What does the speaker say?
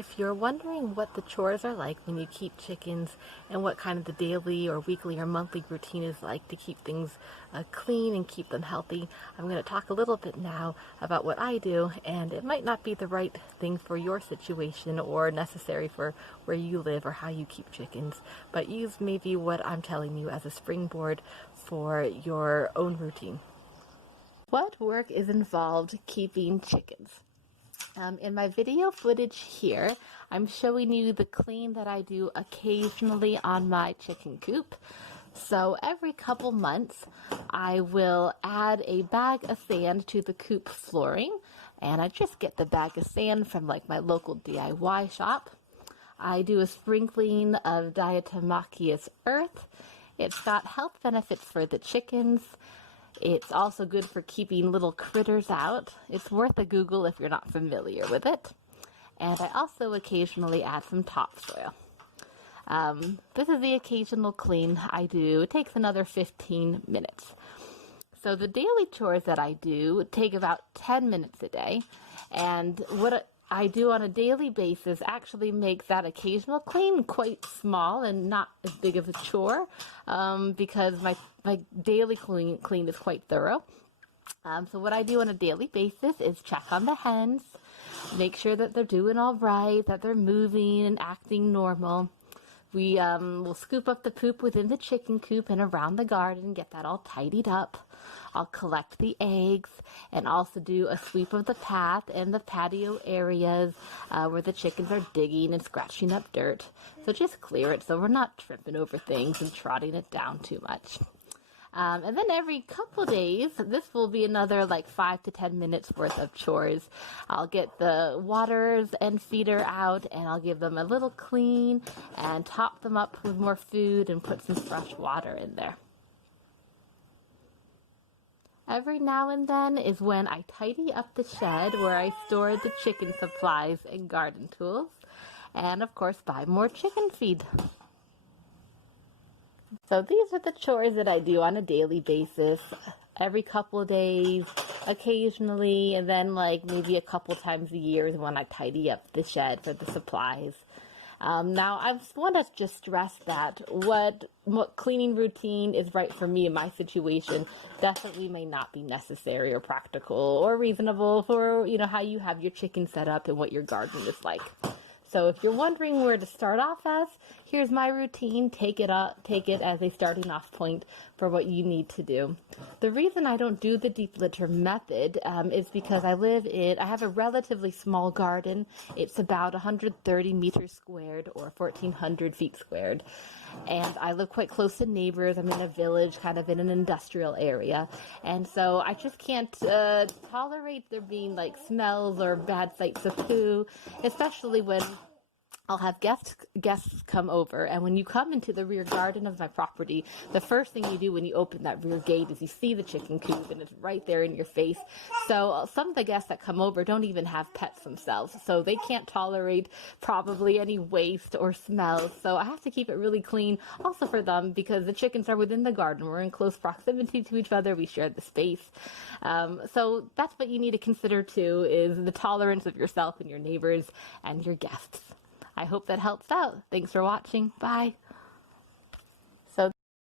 If you're wondering what the chores are like when you keep chickens and what kind of the daily or weekly or monthly routine is like to keep things clean and keep them healthy, I'm going to talk a little bit now about what I do, and it might not be the right thing for your situation or necessary for where you live or how you keep chickens, but use maybe what I'm telling you as a springboard for your own routine. What work is involved keeping chickens? In my video footage here, I'm showing you the clean that I do occasionally on my chicken coop. So every couple months, I will add a bag of sand to the coop flooring, and I just get the bag of sand from like my local DIY shop. I do a sprinkling of diatomaceous earth. It's got health benefits for the chickens. It's also good for keeping little critters out. It's worth a Google if you're not familiar with it. And I also occasionally add some topsoil. This is the occasional clean I do. It takes another 15 minutes. So the daily chores that I do take about 10 minutes a day. And what I do on a daily basis actually makes that occasional clean quite small and not as big of a chore because my daily clean is quite thorough. So what I do on a daily basis is check on the hens, make sure that they're doing all right, that they're moving and acting normal. We will scoop up the poop within the chicken coop and around the garden, get that all tidied up. I'll collect the eggs and also do a sweep of the path and the patio areas where the chickens are digging and scratching up dirt. So just clear it so we're not tripping over things and trotting it down too much. And then every couple days, this will be another like 5 to 10 minutes worth of chores. I'll get the waters and feeder out, and I'll give them a little clean and top them up with more food and put some fresh water in there. Every now and then is when I tidy up the shed where I store the chicken supplies and garden tools, and of course buy more chicken feed. So these are the chores that I do on a daily basis, every couple of days, occasionally, and then like maybe a couple times a year is when I tidy up the shed for the supplies. Now, I want to just stress that what cleaning routine is right for me in my situation definitely may not be necessary or practical or reasonable for, how you have your chicken set up and what your garden is like. So if you're wondering where to start off as, here's my routine. Take it as a starting off point for what you need to do. The reason I don't do the deep litter method is because I have a relatively small garden. It's about 130 meters squared or 1,400 feet squared. And I live quite close to neighbors. I'm in a village, kind of in an industrial area. And so I just can't tolerate there being like smells or bad sights of poo, especially when I'll have guests come over, and when you come into the rear garden of my property, the first thing you do when you open that rear gate is you see the chicken coop, and it's right there in your face. So some of the guests that come over don't even have pets themselves, so they can't tolerate probably any waste or smells. So I have to keep it really clean, also for them, because the chickens are within the garden. We're in close proximity to each other. We share the space. So that's what you need to consider too, is the tolerance of yourself and your neighbors and your guests. I hope that helps out. Thanks for watching. Bye.